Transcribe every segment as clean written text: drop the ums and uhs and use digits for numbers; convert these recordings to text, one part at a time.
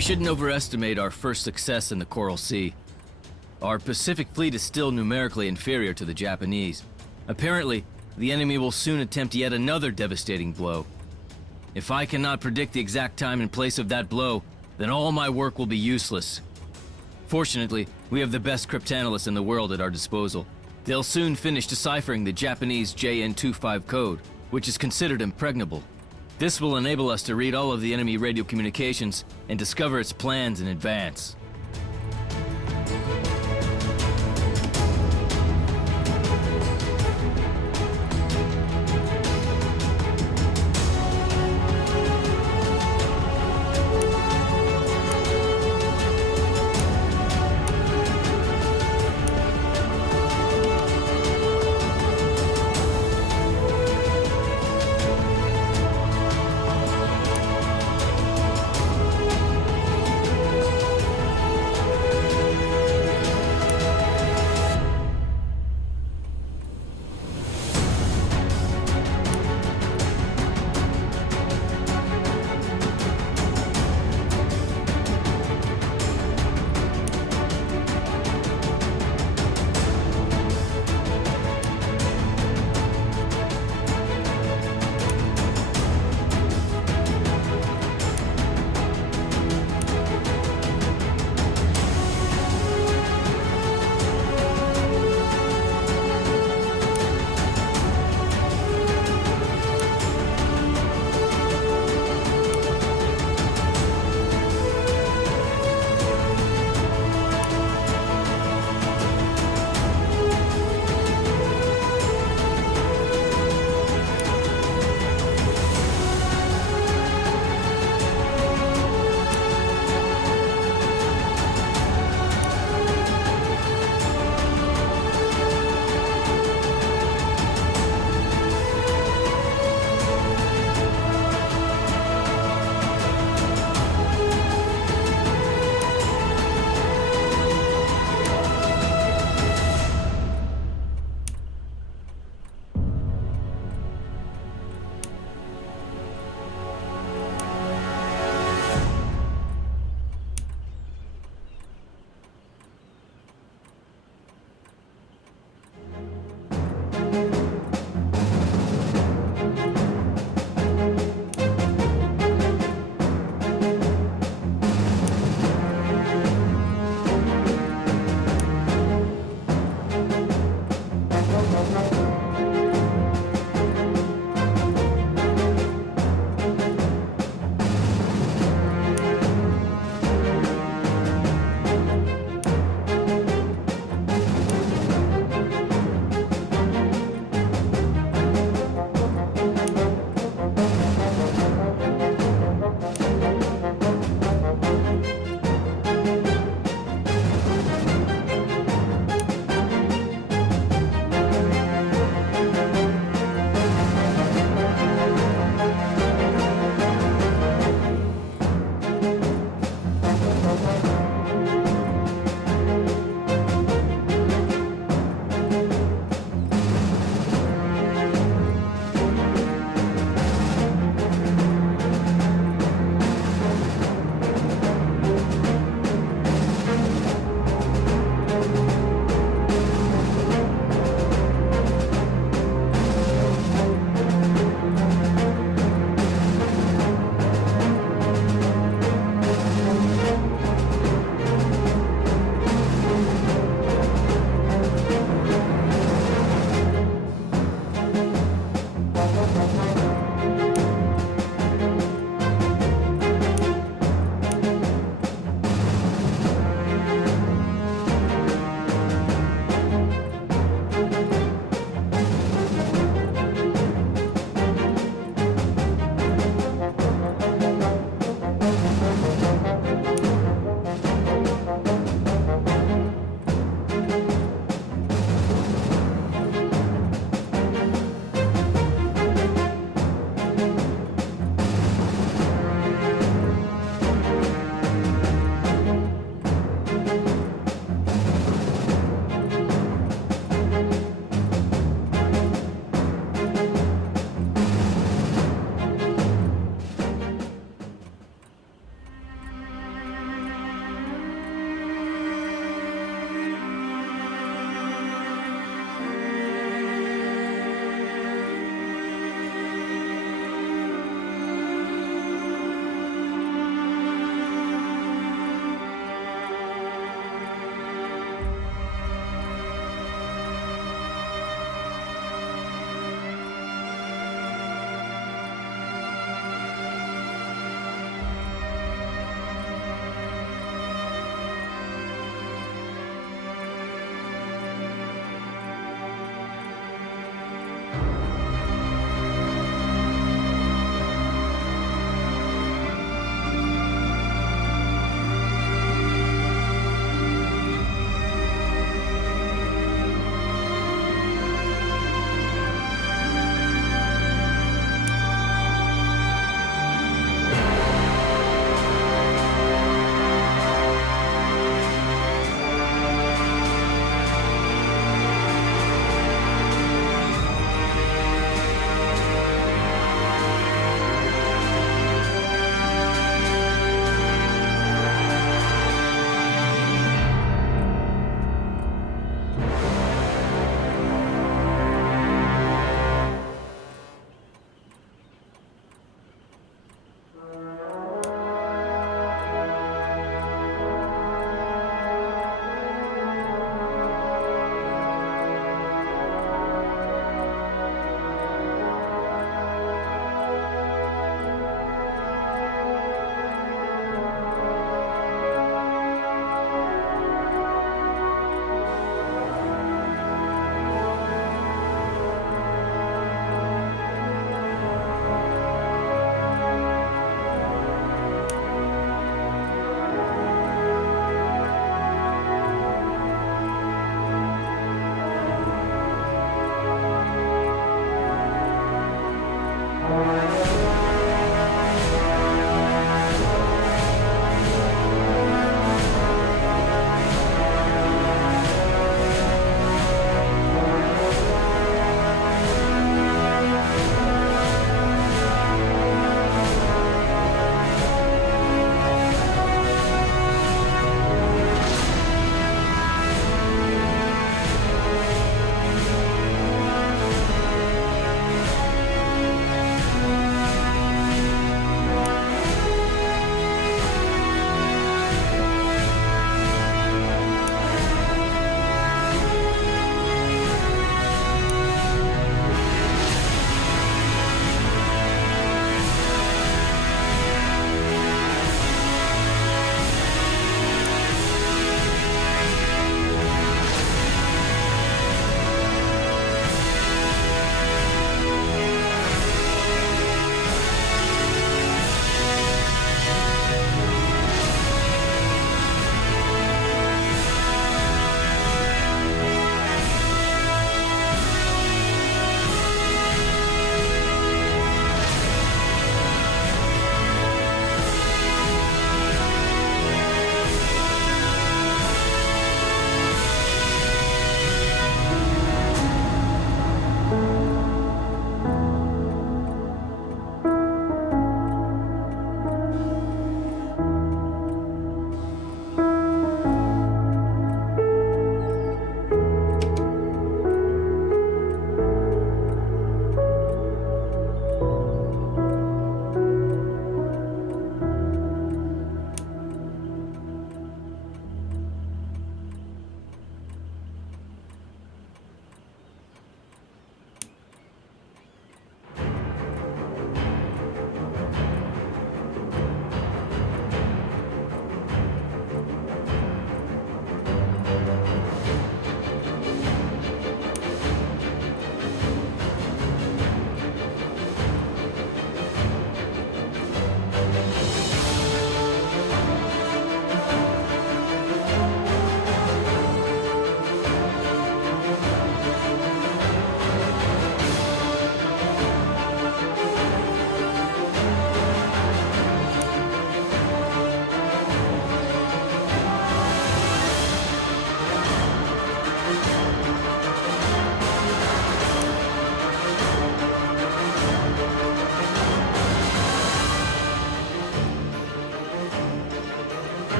We shouldn't overestimate our first success in the Coral Sea. Our Pacific fleet is still numerically inferior to the Japanese. Apparently, the enemy will soon attempt yet another devastating blow. If I cannot predict the exact time and place of that blow, then all my work will be useless. Fortunately, we have the best cryptanalysts in the world at our disposal. They'll soon finish deciphering the Japanese JN25 code, which is considered impregnable. This will enable us to read all of the enemy radio communications and discover its plans in advance.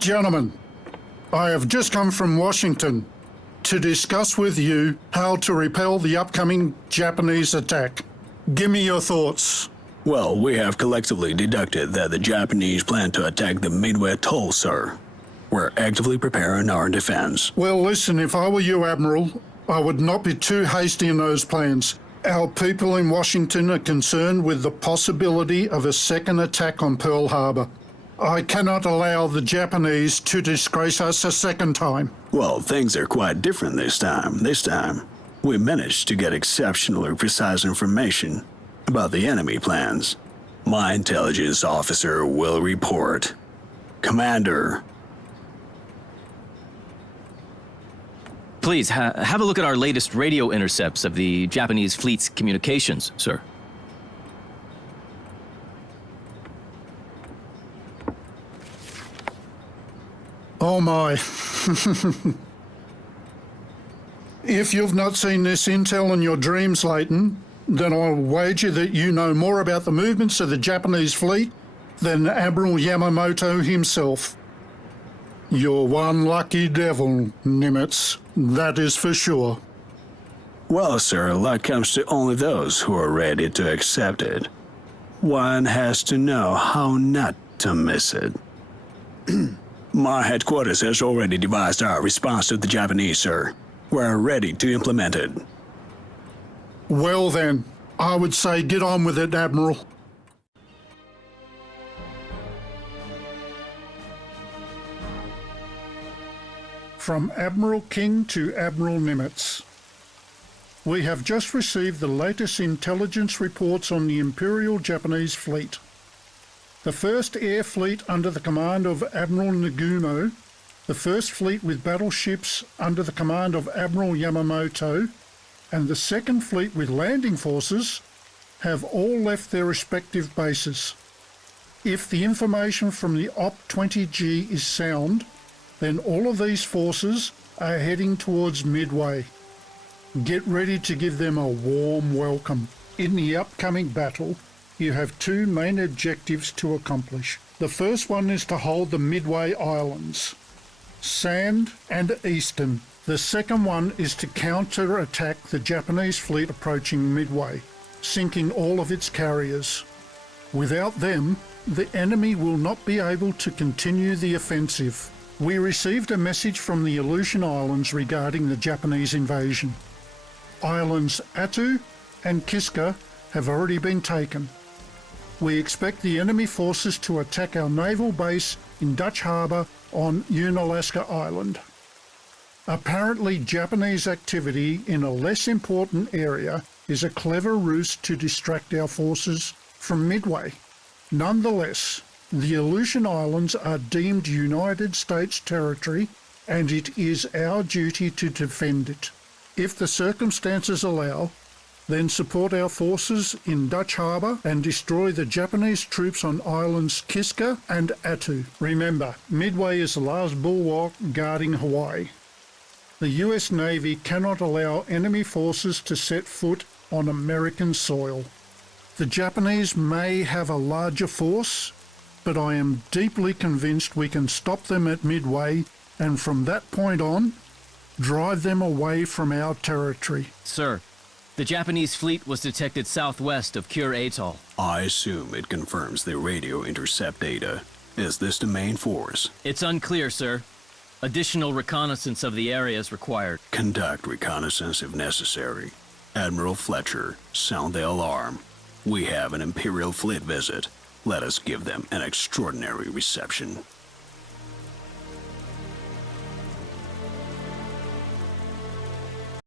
Gentlemen, I have just come from Washington to discuss with you how to repel the upcoming Japanese attack. Give me your thoughts. Well, we have collectively deducted that the Japanese plan to attack the Midway Atoll, sir. We're actively preparing our defense. Well, listen, if I were you, Admiral, I would not be too hasty in those plans. Our people in Washington are concerned with the possibility of a second attack on Pearl Harbor. I cannot allow the Japanese to disgrace us a second time. Well, things are quite different this time. This time, we managed to get exceptionally precise information about the enemy plans. My intelligence officer will report. Commander. Please, have a look at our latest radio intercepts of the Japanese fleet's communications, sir. Oh my. If you've not seen this intel in your dreams, Leighton, then I'll wager that you know more about the movements of the Japanese fleet than Admiral Yamamoto himself. You're one lucky devil, Nimitz. That is for sure. Well, sir, luck comes to only those who are ready to accept it. One has to know how not to miss it. My headquarters has already devised our response to the Japanese, sir. We're ready to implement it. Well then, I would say get on with it, Admiral. From Admiral King to Admiral Nimitz. We have just received the latest intelligence reports on the Imperial Japanese Fleet. The first air fleet under the command of Admiral Nagumo, the first fleet with battleships under the command of Admiral Yamamoto, and the second fleet with landing forces have all left their respective bases. If the information from the Op-20G is sound, then all of these forces are heading towards Midway. Get ready to give them a warm welcome. In the upcoming battle, you have two main objectives to accomplish. The first one is to hold the Midway Islands, Sand and Eastern. The second one is to counter-attack the Japanese fleet approaching Midway, sinking all of its carriers. Without them, the enemy will not be able to continue the offensive. We received a message from the Aleutian Islands regarding the Japanese invasion. Islands Attu and Kiska have already been taken. We expect the enemy forces to attack our naval base in Dutch Harbour on Unalaska Island. Apparently, Japanese activity in a less important area is a clever ruse to distract our forces from Midway. Nonetheless, the Aleutian Islands are deemed United States territory, and it is our duty to defend it. If the circumstances allow, then support our forces in Dutch Harbour and destroy the Japanese troops on islands Kiska and Attu. Remember, Midway is the last bulwark guarding Hawaii. The US Navy cannot allow enemy forces to set foot on American soil. The Japanese may have a larger force, but I am deeply convinced we can stop them at Midway and from that point on, drive them away from our territory. Sir, the Japanese fleet was detected southwest of Kure Atoll. I assume it confirms the radio intercept data. Is this the main force? It's unclear, sir. Additional reconnaissance of the area is required. Conduct reconnaissance if necessary. Admiral Fletcher, sound the alarm. We have an Imperial fleet visit. Let us give them an extraordinary reception.